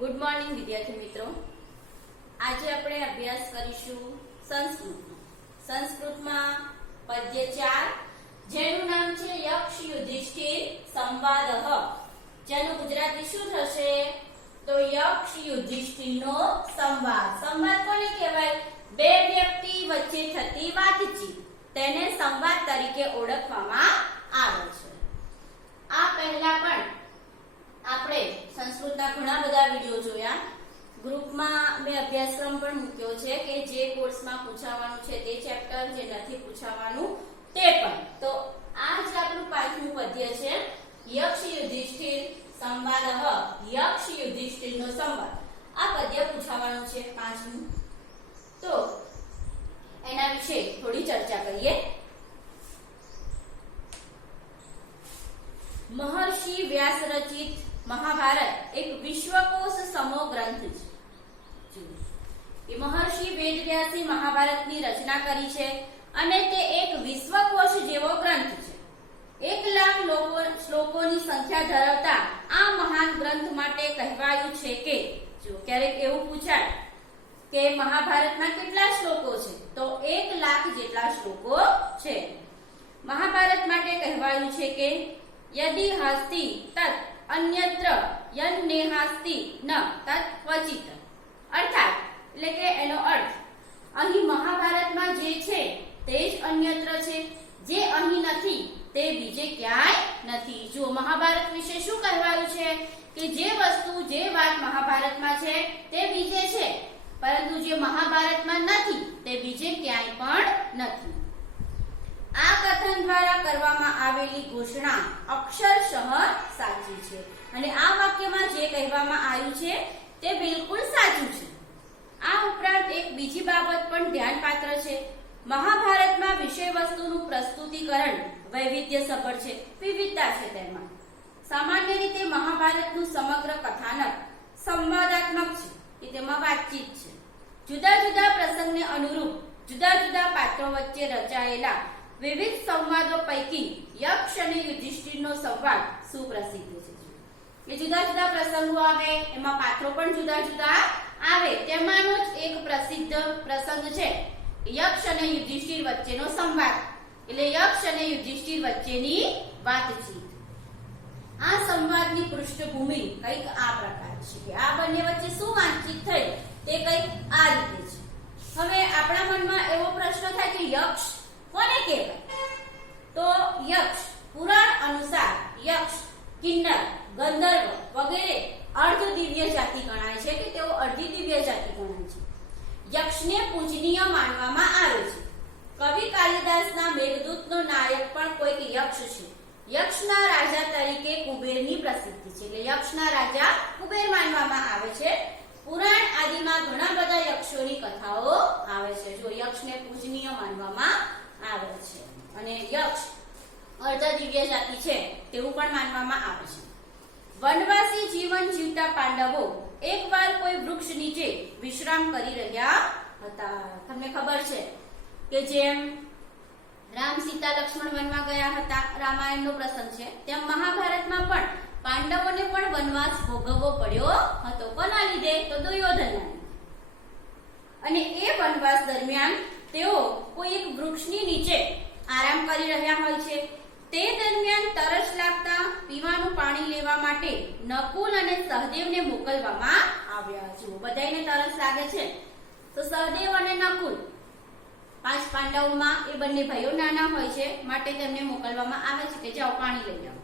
Good morning વિદ્યાર્થી મિત્રો. આજે આપણે અભ્યાસ કરીશું સંસ્કૃત સંસ્કૃતમાં પદ્ય ચાર, જેનું નામ છે યક્ષ યુધિષ્ઠિર સંવાદ જેનું ગુજરાતી શું થશે? તો યક્ષ યુધિષ્ઠિરનો સંવાદ. સંવાદ કોને કહેવાય? બે વ્યક્તિ વચ્ચે થતી વાતચીત. તેને સંવાદ તરીકે ઓળખવામાં આવે છે. આ પહેલા પણ આપણે સંસ્કૃતના ઘણા બધા વીડિયો જોયા. ગ્રુપમાં મેં અભ્યાસક્રમ પણ મૂક્યો છે કે જે કોર્સમાં પૂછાવાનું છે તે ચેપ્ટર જે નથી પૂછાવાનું તે પણ. તો આ જ આપણું પાંચમું પદ્ય છે. યક્ષ યુધિષ્ઠિર સંવાદ યક્ષ યુધિષ્ઠિરનો સંવાદ. આ પદ્ય પૂછાવાનું છે પાંચમું. તો એના વિશે થોડી ચર્ચા કરીએ. મહર્ષિ વ્યાસ રચિત મહાભારત એક વિશ્વકોશ સમો ગ્રંથ છે. એ મહર્ષિ વેદવ્યાસી મહાભારતની રચના કરી છે અને તે એક વિશ્વકોશ જેવો ગ્રંથ છે. એક લાખ લોકો, શ્લોકોની સંખ્યા ધરાવતા આ મહાન ગ્રંથ માટે કહેવાયું છે કે, જો ક્યારેક એવું પૂછાય કે મહાભારતના કેટલા શ્લોકો છે, તો એક લાખ જેટલા શ્લોકો છે. મહાભારત માટે કહેવાયું છે કે, યદિ હસ્તી તત અન્યત્ર યન્ને હાસ્તિ ન તત ક્વચિત અર્થાત, એટલે કે એનો અર્થ, અહીં મહાભારતમાં જે છે, તે જ અન્યત્ર છે. જે અહીં નથી, તે બીજે ક્યાંય નથી. જો મહાભારત વિશે શું કહેવાયું છે? કે જે વસ્તુ, જે વાત મહાભારતમાં છે, તે બીજે છે. પરંતુ જે મહાભારતમાં નથી, તે બીજે ક્યાંય પણ નથી. આ કથન દ્વારા કરવામાં આવેલી ઘોષણા અક્ષરશઃ સાચી છે. અને આ વાક્યમાં જે કહેવામાં આવ્યું છે, તે બિલકુલ સાચું છે. આ ઉપરાંત એક બીજી બાબત પણ ધ્યાનપાત્ર છે. મહાભારતમાં વિષય વસ્તુનું પ્રસ્તુતિકરણ વૈવિધ્યસભર છે, વિવિધતા છે તેમાં. સામાન્ય રીતે મહાભારતનું સમગ્ર કથાનક સંવાદાત્મક છે, કે તેમાં વાતચીત છે. જુદા જુદા પ્રસંગને અનુરૂપ જુદા જુદા પાત્રો વચ્ચે રચાયેલા વિવિધ સંવાદો પૈકી યક્ષ અને યુધિષ્ઠિરનો સંવાદ સુપ્રસિદ્ધ છે. એ જુદા જુદા પ્રસંગો આવે, એમાં પાત્રો પણ જુદા જુદા આવે. તેમાંનો જ એક પ્રસિદ્ધ પ્રસંગ છે યક્ષ અને યુધિષ્ઠિર વચ્ચેનો સંવાદ. એટલે યક્ષ અને યુધિષ્ઠિર વચ્ચેની વાતચીત. આ સંવાદની પૃષ્ઠભૂમિ કંઈક આ પ્રકાર છે કે આ બંને વચ્ચે શું વાતચીત થઈ તે કંઈક આ રીતે છે. હવે આપણા મનમાં એવો પ્રશ્ન થાય કે યક્ષ કોને કહેવાય? તો યક્ષ, પુરાણ અનુસાર યક્ષ, કિન્નર, ગંધર્વ વગેરે અર્ધ દિવ્ય જાતિ ગણાય છે કે તેઓ અડધી દિવ્ય જાતિ ગણાય છે. યક્ષને પૂજનીય માનવામાં આવે છે. કવિ કાલિદાસના મેઘદૂતનો નાયક પણ કોઈક યક્ષ છે. યક્ષના રાજા તરીકે કુબેરની પ્રસિદ્ધિ છે. એટલે યક્ષના રાજા કુબેર માનવામાં આવે છે. પુરાણ આદિમાં ઘણા બધા યક્ષોની કથાઓ આવે છે. જો યક્ષને પૂજનીય માનવામાં આવે છે. અને યક્ષ અર્ધ દિવ્ય જાતિ છે, તેવું પણ માનવામાં આવે છે. વનવાસી જીવન જીવતા પાંડવો એકવાર કોઈ વૃક્ષ નીચે વિશ્રામ કરી રહ્યા હતા. તમને ખબર છે કે જેમ રામ સીતા લક્ષ્મણ વનમાં ગયા હતા, રામાયણનો પ્રસંગ છે, તેમ મહાભારતમાં પણ પાંડવોને પણ વનવાસ ભોગવવો પડ્યો હતો. કોના લીધે? તો દુર્યોધનના અને એ વનવાસ દરમિયાન તેઓ કોઈ એક વૃક્ષની નીચે આરામ કરી રહ્યા હોય છે. તે દરમિયાન તરસ લાગતા પીવાનું પાણી લેવા માટે નકુલ અને સહદેવને મોકલવામાં આવ્યા જુઓ, બધાયને તરસ લાગે છે. તો સહદેવ અને નકુલ, પાંચ પાંડવોમાં એ બંને ભાઈઓ નાના હોય છે, માટે તેમને મોકલવામાં આવે છે કે જાઓ પાણી લઈ જાઓ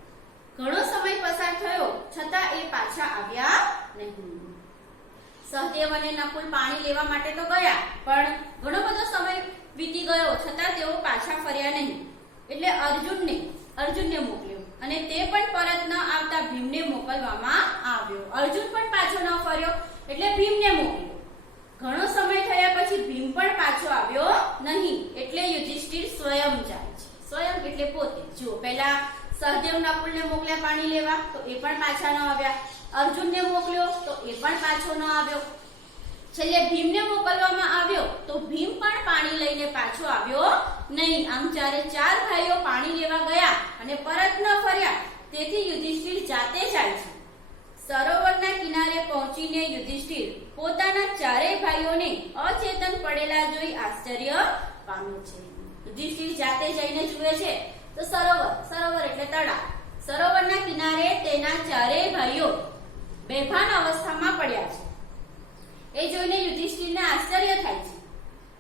ઘણો સમય પસાર થયો, છતાં એ પાછા આવ્યા નહીં. સહદેવ અને નકુલ પાણી લેવા માટે તો ગયા, પણ ઘણો બધો સમય વીતી ગયો, છતાં તેઓ પાછા ફર્યા નહીં. એટલે અર્જુનને અર્જુનને મોકલ્યો અને તે પણ પરત ન આવતા ભીમને મોકલવામાં આવ્યો. અર્જુન પણ પાછો ન ફર્યો, એટલે ભીમને મોકલ્યો. ઘણો સમય થયા પછી ભીમ પણ પાછો આવ્યો નહીં, એટલે યુધિષ્ઠિર સ્વયં જાય છે. સ્વયં એટલે પોતે. જુઓ પહેલા સહદેવ નકુલને મોકલ્યા પાણી લેવા, તો એ પણ પાછા ન આવ્યા. અર્જુનને મોકલ્યો તો એ પણ પાછો ન આવ્યો. છેલ્લે ભીમને મોકલવામાં આવ્યો તો ભીમ પણ પાણી લઈને પાછો આવ્યો નહીં. આમ જ્યારે ચાર ભાઈઓ પાણી લેવા ગયા અને પરત ન ફર્યા, તેથી યુધિષ્ઠિર જાતે જાય છે. સરોવરના કિનારે પહોંચીને યુધિષ્ઠિર પોતાના ચારેય ભાઈઓને અચેતન પડેલા જોઈ આશ્ચર્ય પામ્યો છે. યુધિષ્ઠિર જાતે જઈને જુએ છે, તો સરોવર સરોવર એટલે તળાવ. સરોવરના કિનારે તેના ચારેય ભાઈઓ બેભાન અવસ્થામાં પડ્યા છે. એ જોઈને યુધિષ્ઠિરને આશ્ચર્ય થાય છે.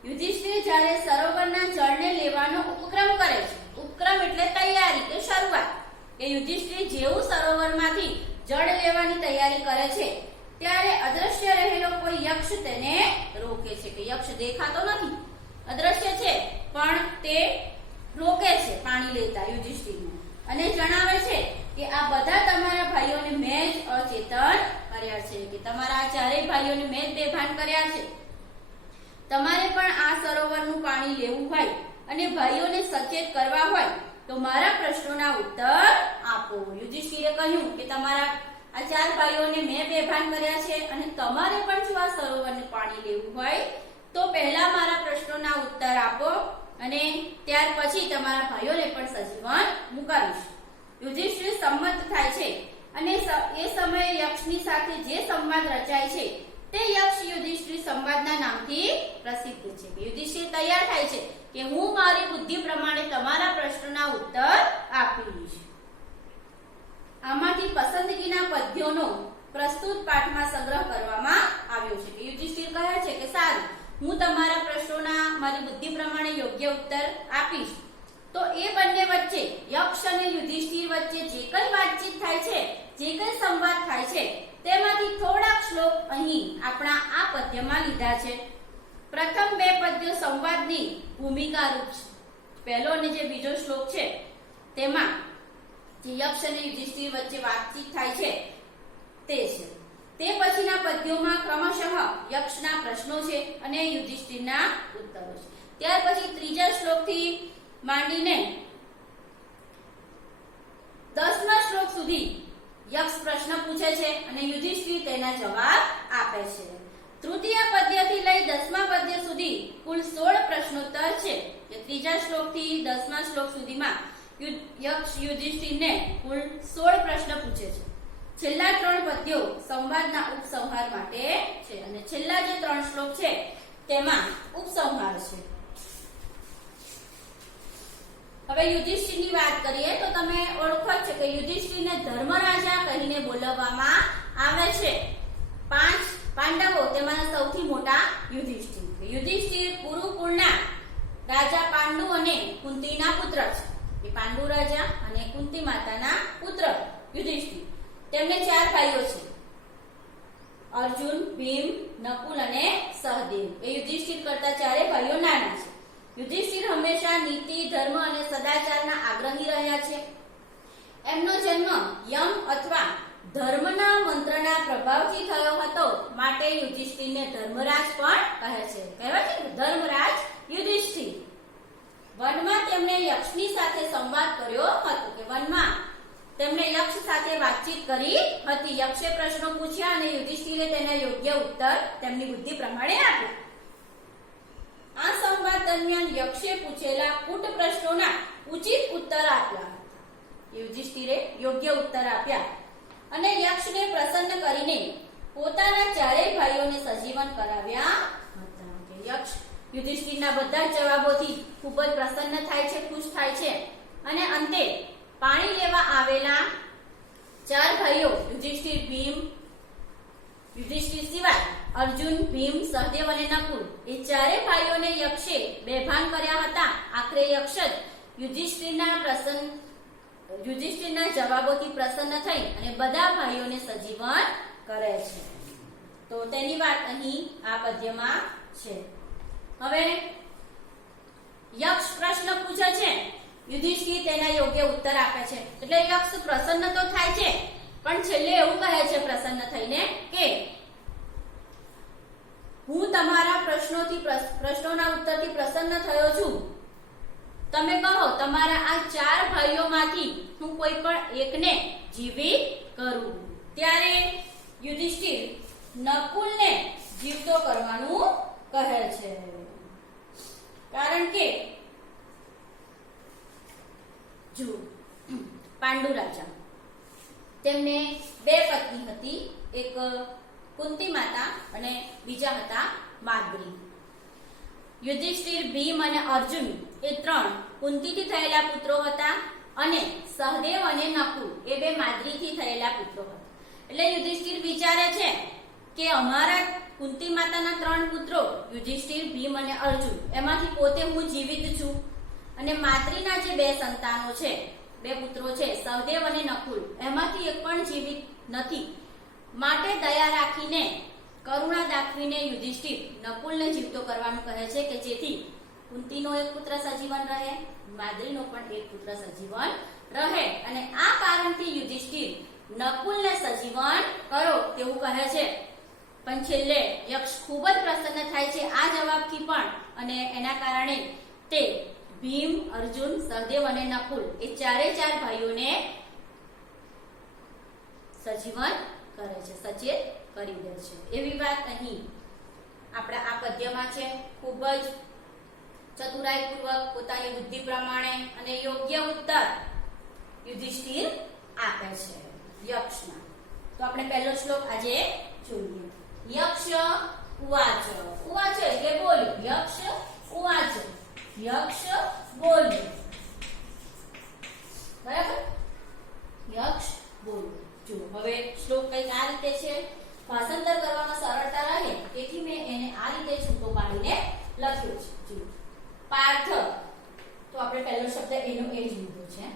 યુધિષ્ઠિર જ્યારે સરોવરના જળને લેવાનો ઉપક્રમ કરે છે, ઉપક્રમ એટલે તૈયારી કે શરૂઆત. કે યુધિષ્ઠિર જેવું સરોવરમાંથી જળ લેવાની તૈયારી કરે છે, ત્યારે અદ્રશ્ય રહેલો કોઈ યક્ષ તેને રોકે છે, કે યક્ષ દેખાતો નથી. અદ્રશ્ય છે, પણ તે રોકે છે પાણી લેતા યુધિષ્ઠિરને. અને જણાવે છે કે આ બધા તમારા ભાઈઓને મેં જ અચેતન કર્યા છે કે તમારા ચારેય ભાઈઓને મેં બેભાન કર્યા છે. તમારે પણ આ સરોવરનું પાણી લેવું હોય અને ભાઈઓને સચેત કરવા હોય તો મારા પ્રશ્નોના ઉત્તર આપો. યુધિષ્ઠિરે કહ્યું કે તમારા આ ચાર ભાઈઓને મેં બેભાન કર્યા છે અને તમારે પણ જો આ સરોવરનું પાણી લેવું હોય તો પહેલા મારા પ્રશ્નોના ઉત્તર આપો અને ત્યાર પછી તમારા ભાઈઓને પણ સજીવન મુકાવીશ. યુધિષ્ઠિર સંમત થાય છે. અને એ સમયે યક્ષની સાથે જે સંવાદ રચાય છે, તે યક્ષ યુધિષ્ઠિર સંવાદના નામથી પ્રસિદ્ધ છે. યુધિષ્ઠિર તૈયાર થાય છે કે હું મારી બુદ્ધિ પ્રમાણે તમારા પ્રશ્નના ઉત્તર આપીશ આમાંથી પસંદગીના પદ્યોનો પ્રસ્તુત પાઠમાં સંગ્રહ કરવામાં આવ્યો છે. યુધિષ્ઠિર કહે છે કે સારું, હું તમારા પ્રશ્નોના, મારી બુદ્ધિ પ્રમાણે યોગ્ય ઉત્તર આપીશ. તો એ બંને વચ્ચે યક્ષ અને યુધિષ્ઠિર વચ્ચે જે કઈ વાતચીત થાય છે, જે કઈ સંવાદ થાય છે, તેમાંથી થોડાક શ્લોક અહીં આપણા આ પદ્યમાં લીધા છે. પ્રથમ બે પદ્યો સંવાદની ભૂમિકા રૂપ છે. પહેલો અને જે બીજો શ્લોક છે, તેમાં જે યક્ષ અને યુધિષ્ઠિર વચ્ચે વાતચીત થાય છે, તે છે. તે પછીના પદ્યોમાં ક્રમશઃ યક્ષના પ્રશ્નો છે અને યુધિષ્ઠિરના ઉત્તરો છે. ત્યાર પછી ત્રીજા શ્લોકથી માંડીને દસમા શ્લોક સુધી યક્ષ પ્રશ્ન પૂછે છે અને યુધિષ્ઠિર તેના જવાબ આપે છે. તૃતીય પદ્યથી લઈ દસમા પદ્ય સુધી કુલ સોળ પ્રશ્નોત્તર છે. ત્રીજા શ્લોકથી દસમા શ્લોક સુધીમાં યક્ષ યુધિષ્ઠિરને કુલ સોળ પ્રશ્ન પૂછે છે. છેલ્લા ત્રણ પદ્યો સંવાદના ઉપસંહાર માટે છે અને છેલ્લા જે ત્રણ શ્લોક છે તેમાં ઉપસંહાર છે. હવે યુધિષ્ઠિરની વાત કરીએ તો તમે ઓળખો છે કે યુધિષ્ઠિરને ધર્મરાજા કહીને બોલાવવામાં આવે છે. પાંચ પાંડવો તેમાંના સૌથી મોટા યુધિષ્ઠિર યુધિષ્ઠિર કુરુકુળના રાજા પાંડુ અને કુંતીના પુત્ર છે. એ પાંડુ રાજા અને કુંતી માતાના પુત્ર યુધિષ્ઠિર. તેમને ચાર ભાઈઓ છે. અર્જુન, ભીમ, નકુલ અને સહદેવ. એ યુધિષ્ઠિર કરતા ચારે ભાઈઓ નાના છે. યુધિષ્ઠિર હંમેશા નીતિ, ધર્મ અને સદાચારના આગ્રહી રહ્યા છે. એમનો જન્મ યમ અથવા ધર્મના મંત્રના પ્રભાવથી થયો હતો માટે યુધિષ્ઠિરને ધર્મરાજ પણ કહે છે. કહેવાય છે ધર્મરાજ યુધિષ્ઠિર. વનમાં તેમણે યક્ષની સાથે સંવાદ કર્યો હતો કે વનમાં તેમણે યક્ષ સાથે વાતચીત કરી હતી. યક્ષે પ્રશ્નો પૂછ્યા અને યુધિષ્ઠિરે તેના યોગ્ય ઉત્તર તેમની બુદ્ધિ પ્રમાણે આપ્યા. યક્ષે પૂછેલા કૂટ પ્રશ્નોના ઉચિત ઉત્તર આપ્યા. યુધિષ્ઠિરે યોગ્ય ઉત્તર આપ્યા અને યક્ષને પ્રસન્ન કરીને પોતાના ચારેય ભાઈઓને સજીવન કરાવ્યા. યક્ષ યુધિષ્ઠિરના બધા જવાબોથી ખૂબ જ પ્રસન્ન થાય છે, ખુશ થાય છે અને અંતે પાણી લેવા આવેલા ચાર ભાઈઓ યુધિષ્ઠિર ભીમ યુધિષ્ઠિર સિવાય અર્જુન, ભીમ, સહદેવ અને નકુલ એ ચારે ભાઈઓને યક્ષે બેભાન કર્યા હતા. આખરે યક્ષ જ યુધિષ્ઠિરના પ્રસન્ન, યુધિષ્ઠિરના જવાબોથી પ્રસન્ન થઈ અને બધા ભાઈઓને સજીવન કરે છે. તો તેની વાત અહીં આ પદ્યમાં છે. હવે યક્ષ પ્રશ્ન પૂછે છે. યુધિષ્ઠિર તેના યોગ્ય ઉત્તર આપે છે. એટલે યક્ષ પ્રસન્ન તો થાય છે, પણ છેલ્લે એવું કહે છે પ્રસન્ન થઈને કે હું તમારા પ્રશ્નોથી પ્રશ્નોના ઉત્તરથી પ્રસન્ન થયો છું. તમે કહો, તમારા આ ચાર ભાઈઓમાંથી હું કોઈ પણ એકને જીવિત કરું. ત્યારે યુધિષ્ઠિર નકુલને જીવતો કરવાનું કહે છે. કારણ કે જો પાંડુ રાજા તેમને બે પત્ની હતી. એક કુંતી માતા અને બીજા હતા માદ્રી યુધિષ્ઠિર ભીમ અને અર્જુન એ ત્રણ કુંતીથી થયેલા પુત્રો હતા અને સહદેવ અને નકુલ એ બે માદ્રીથી થયેલા પુત્રો હતા. એટલે યુધિષ્ઠિર વિચારે છે કે અમારા કુંતી માતાના ત્રણ પુત્રો, યુધિષ્ઠિર, ભીમ અને અર્જુન, એમાંથી પોતે હું જીવિત છું. અને માત્રીના જે બે સંતાનો છે, બે પુત્રો છે, સહદેવ અને નકુલ, એમાંથી એક પણ જીવિત નથી. માટે દયા રાખીને, કરુણા દાખવીને યુધિષ્ઠિર નકુલને જીવતો કરવાનું કહે છે કે જેથી કુંતીનો એક પુત્ર સજીવન રહે માદ્રીનો પણ એક પુત્ર સજીવન રહે. અને આ કારણથી યુધિષ્ઠિર નકુલને સજીવન કરો તેવું કહે છે. પણ છેલ્લે યક્ષ ખૂબ જ પ્રસન્ન થાય છે આ જવાબથી પણ અને એના કારણે તે ભીમ, અર્જુન, સહદેવ અને નકુલ એ ચારે ચાર ભાઈઓને સજીવન કરે છે, સચેત કરી દે છે. એવી વાત અહીં આપણા આ પદ્યમાં છે. ખૂબ જ ચતુરાઈપૂર્વક પોતાની બુદ્ધિ પ્રમાણે અને યોગ્ય ઉત્તર યુધિષ્ઠિર આપે છે. યક્ષના. તો આપણે પહેલો શ્લોક આજે જોઈએ. યક્ષ ઉવાચ. ઉવાચ એટલે બોલ્યું. યક્ષ ઉવાચ. યક્ષ બોલ્યો. બરાબર? યક્ષ હવે શ્લોક કંઈક આ રીતે છે. ભાષાંતર કરવામાં સરળતા રહે, તેથી મેં એને આ રીતે છૂટો પાડીને લખ્યો છે. પાર્થ. તો આપણે પહેલો શબ્દ એનો એ જ લીધો છે.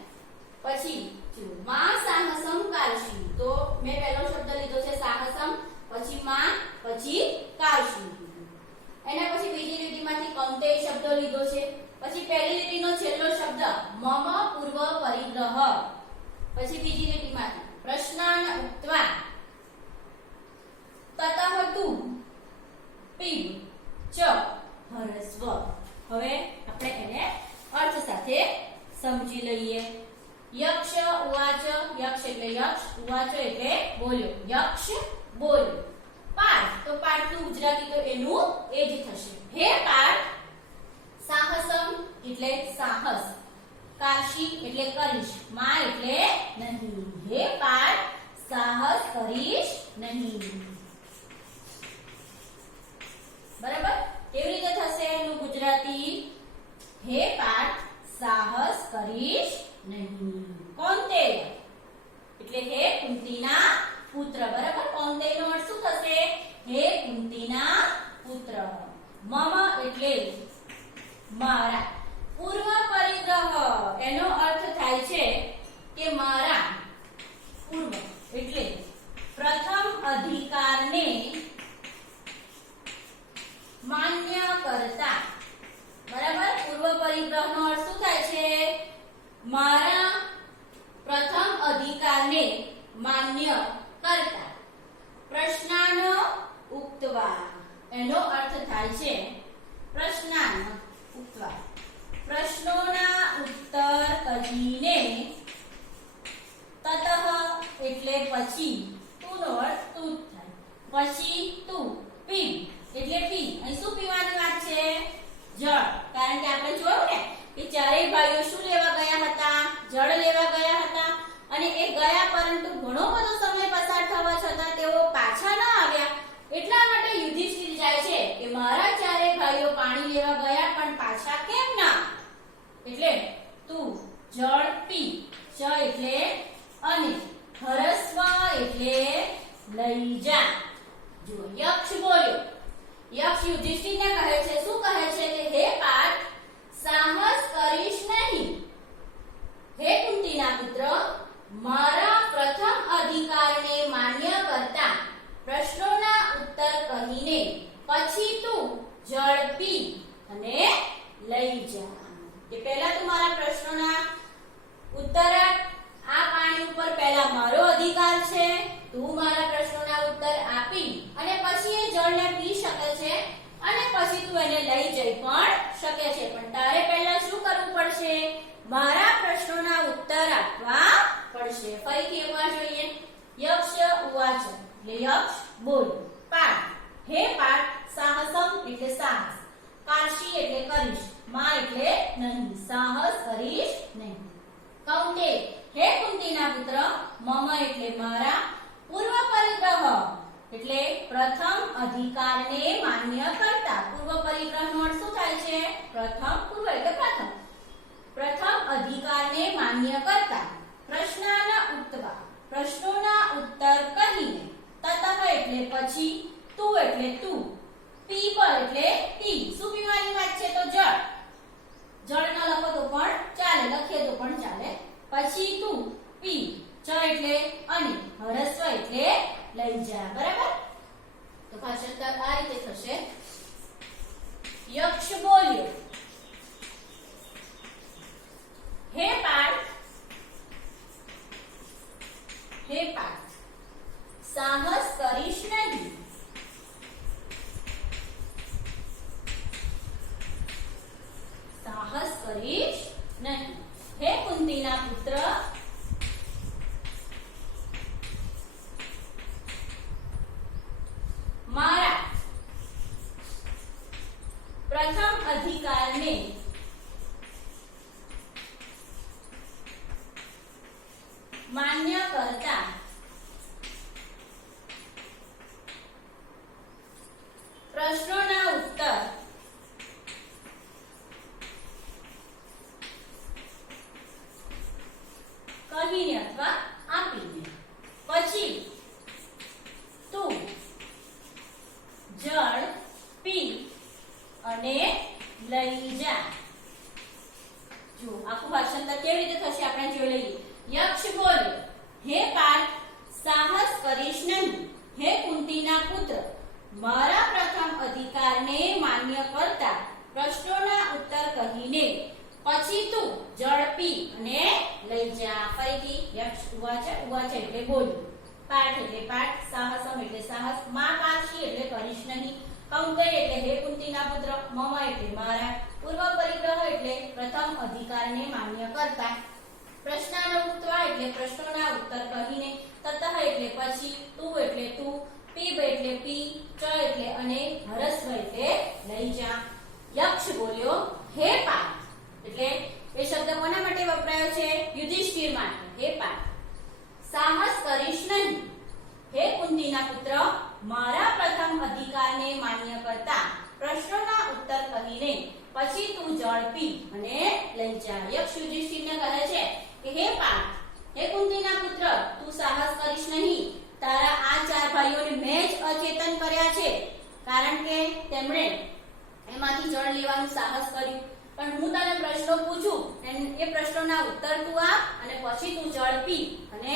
પછી જો માં સાહસમ કાલશી. તો મેં પહેલો શબ્દ લીધો છે સાહસમ, પછી માં, પછી કાલશી. એના પછી બીજી લીટીમાંથી કંતે શબ્દ લીધો છે. પછી પહેલી લીટીનો છેલ્લો શબ્દ, મમ પૂર્વ પરિગ્રહ. પછી બીજી લીટીમાંથી પ્રશ્નાન ઉક્ત્વા તતઃ તુ પીબ ચ હરસ્વ હવે આપણે એને અર્થ સાથે સમજી લઈએ યક્ષ ઉવાચ યક્ષ એટલે યક્ષ ઉવાચ એટલે બોલ્યો યક્ષ બોલ્યો પાઠ તો પાઠનું ગુજરાતી તો એનું એ જ થશે હે પાઠ સાહસમ એટલે સાહસ કાશી એટલે કરીશમાં એટલે નહીં હે પાર્થ સાહસ કરીશ નહીં બરાબર કેવી રીતે થશે એનું ગુજરાતી હે પાર્થ, સાહસ કરીશ નહીં. કોંતેય એટલે હે કુંતીના પુત્ર. બરાબર કોંતેયનો અર્થ શું થશે? હે કુંતીના પુત્ર. મમ એટલે મારા. પૂર્વ પરિગ્રહ. એનો અર્થ થાય છે કે મારા. પૂર્વ. એટલે પ્રથમ અધિકારને માન્ય કરતા બરાબર? પૂર્વ પરિગ્રહનો અર્થ શું થાય છે? મારા પ્રથમ અધિકારને માન્ય કરતા પ્રશ્નાન ઉક્તવા એનો અર્થ થાય છે પ્રશ્નાન ઉક્તવા પ્રશ્નોના ઉત્તર કહીને તતઃ એટલે પછી તુનો અર્થ તું થાય. પછી તું પી એટલે પી. અહીં શું પીવાની વાત છે? જળ. કારણ કે આપણે જોયું ને કે ચારેય ભાઈઓ શું લેવા ગયા હતા? જળ લેવા ગયા હતા. અને એ ગયા પરંતુ ઘણો બધો સમય પસાર થવા છતાં તેઓ પાછા ન આવ્યા. એટલા માટે યુધિષ્ઠિર જાય છે કે મારા ચારેય ભાઈઓ પાણી લેવા ગયા પણ પાછા કેમ ના? એટલે તું જળ પી. ચ એટલે અને હરસ્વ એટલે લઈ જા. જો યક્ષ બોલ્યો યક્ષ યુધિષ્ઠિરને કહે છે, શું કહે છે કે, હે પાર્થ સાહસ કરીશ નહીં. હે કુંતીના પુત્ર, મારા પ્રથમ અધિકારને માન્ય કરતા પ્રશ્નોના ઉત્તર કહીને પછી તું જળ પી અને લઈ જા કે પહેલા તું મારા પ્રશ્નોના ઉત્તર આપ. આ પાણી ઉપર પહેલા મારો અધિકાર છે તું મારા પ્રશ્નોના ઉત્તર આપી અને પછી એ જળને પી શકે છે અને પછી તું એને લઈ જઈ પણ શકે છે પણ તારે પહેલા શું કરવું પડશે મારા પ્રશ્નોના ઉત્તર આપવા પડશે. ફરીથી એકવાર જોઈએ. યક્ષ ઉવાચ. એટલે યક્ષ બોલ. પાઠ હે પાઠ સાહસમ એટલે સાહસ. કાશી એટલે કરીશ. માં એટલે નહીં. સાહસ કરીશ નહીં. કૌંતે. હે કુંતીના પુત્ર, મમ એટલે મારા એટલે પ્રથમ અધિકારને માન્ય કરતા પૂર્વ પરિગ્રહનો અર્થ શું થાય છે? પ્રથમ પૂર્વ એટલે પ્રથમ. પ્રથમ અધિકારને માન્ય કરતા પ્રશ્નના ઉત્તવા પ્રશ્નોના ઉત્તર કહીને તતઃ એટલે પછી તું એટલે તું, પી પર એટલે પી. શું પીવાની વાત છે તો જળ. જળ ન લખો તો પણ ચાલે, લખીએ તો પણ ચાલે. પછી તું, પી. ચ એટલે અને હરસ્વ એટલે લઈ જા, બરાબર? તો ભાષાંતર આ રીતે થશે. યક્ષ બોલ્યો હે પાર્થ હે પાર્થ સાહસ કરીશ નહીં સાહસ કરીશ નહીં હે કુંતીના પુત્ર મારા પ્રથમ અધિકારને માન્ય કરતા પ્રશ્નોના ઉત્તર કહીને અથવા આપીને પછી તું જળ પી અને લઈ જા જો આખું ભાષાંતર કેવી રીતે થશે આપણે જોઈ લઈએ. યક્ષ બોલ્યો હે પાર્થ સાહસ કરીશ નહીં. હે કુંતીના પુત્ર, મારા પ્રથમ અધિકારને માન્ય કરતા પ્રશ્નોના ઉત્તર કહીને પછી તું ઝડપી અને લઈ જા. ફરીથી યક્ષ ઉવાચ ઉવાચ એટલે બોલ્યું પાઠ એટલે પાઠ, સાહસમ એટલે સાહસ, મા પાછી એટલે કરીશ નહીં. કંકઈ એટલે હે કુંતીના પુત્ર, મમ એટલે મારા. પૂર્વ પરિગ્રહ એટલે પ્રથમ અધિકારને માન્ય કરતા. પ્રશ્નાનો ઉત્તવા એટલે પ્રશ્નોના ઉત્તર કહીને તતઃ એટલે પછી તું એટલે તું, પીબ એટલે પી, ચ એટલે અને હરસ્વ એટલે લઈ જા. યક્ષ બોલ્યો, હે પાર્થ. એટલે એ શબ્દ કોના માટે વપરાયો છે? યુધિષ્ઠિર માટે. હે પાર્થ. સાહસ કરીશ નહીં. હે કુંતીના પુત્ર, મારા પ્રથમ અધિકારને માન્ય કરતા. પ્રશ્નોના ઉત્તર કહીને પછી તું જળ પી અને લઈ જા. યક્ષ યુધિષ્ઠિરને કહે છે કે, હે પાર્થ, હે કુંતીના પુત્ર, તું સાહસ કરીશ નહીં. તારા આ ચાર ભાઈઓને મેં જ અચેતન કર્યા છે. કારણ કે તેમણે એમાંથી જળ લેવાનું સાહસ કર્યું. પણ હું તને પ્રશ્નો પૂછું એ પ્રશ્નોના ઉત્તર તું આપ અને પછી તું જળ પી અને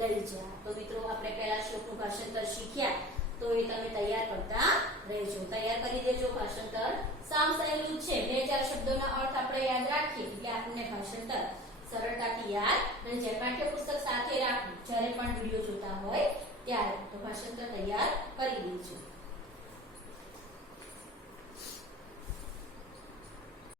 લઈ જા. તો મિત્રો, આપણે પહેલા શ્લોકનું ભાષાંતર શીખ્યા. તો એ તમે તૈયાર કરતા રહેજો. તૈયાર કરી દેજો ભાષાંતર. સાવ સહેલું છે. બે ચાર શબ્દોના અર્થ આપણે યાદ રાખીએ એટલે આપણને ભાષાંતર સરળતાથી યાદ રહી જાય પાઠ્યપુસ્તક સાથે રાખવું. જ્યારે પણ વીડિયો જોતા હોય ત્યારે તો ભાષાંતર તૈયાર કરી દેજો